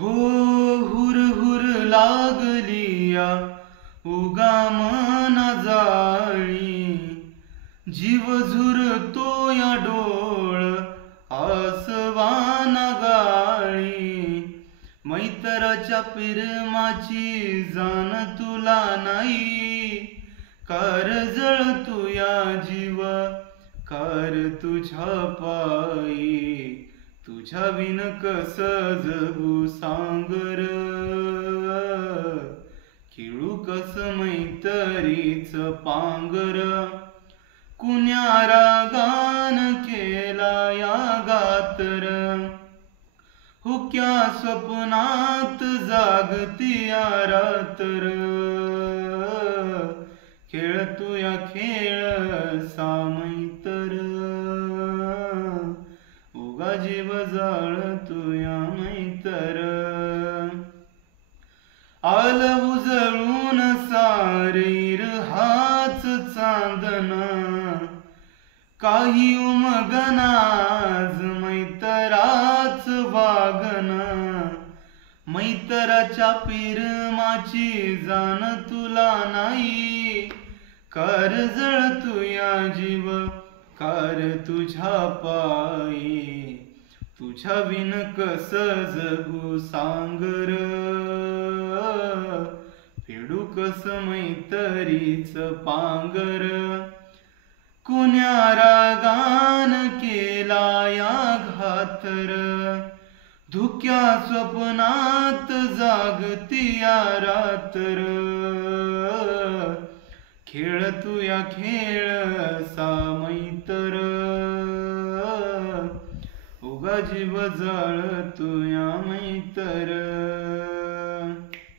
हो हुर हुर लागलिया उगा मना जाळी, जीव झुरतो या डोळ आसवाना गाळी. मैतराच्या पिरमाची जाण तुला नाही, कार जळतो या जीव कार तुझ्या पायी. तुझ्या विन कस जगू सांगर, खेळू कस मैतरीच पांगर. कुण्या रागान केला या गातर, हुक्या स्वप्नात जागती या रात्र. खेळतो या खेळ सामैतर, उगा जीव जाळतो या मैतर. आल उजळून सारीर हाच चांदन, काही उमगनाज मैतराच वागन. मैतराच्या पिरमाची जाण तुला नाही, कार जळतो या जीव कार तुझ्या पायी. तुझ्या विन कस जगू सांगर, फेडू कस मैतरीच पांगर. कुण्या रागान केला या घातर, धुक्या स्वप्नात जागती या रात्र. खेळतो या खेळ सामैतर, उगा जीव जाळतो या मैतर.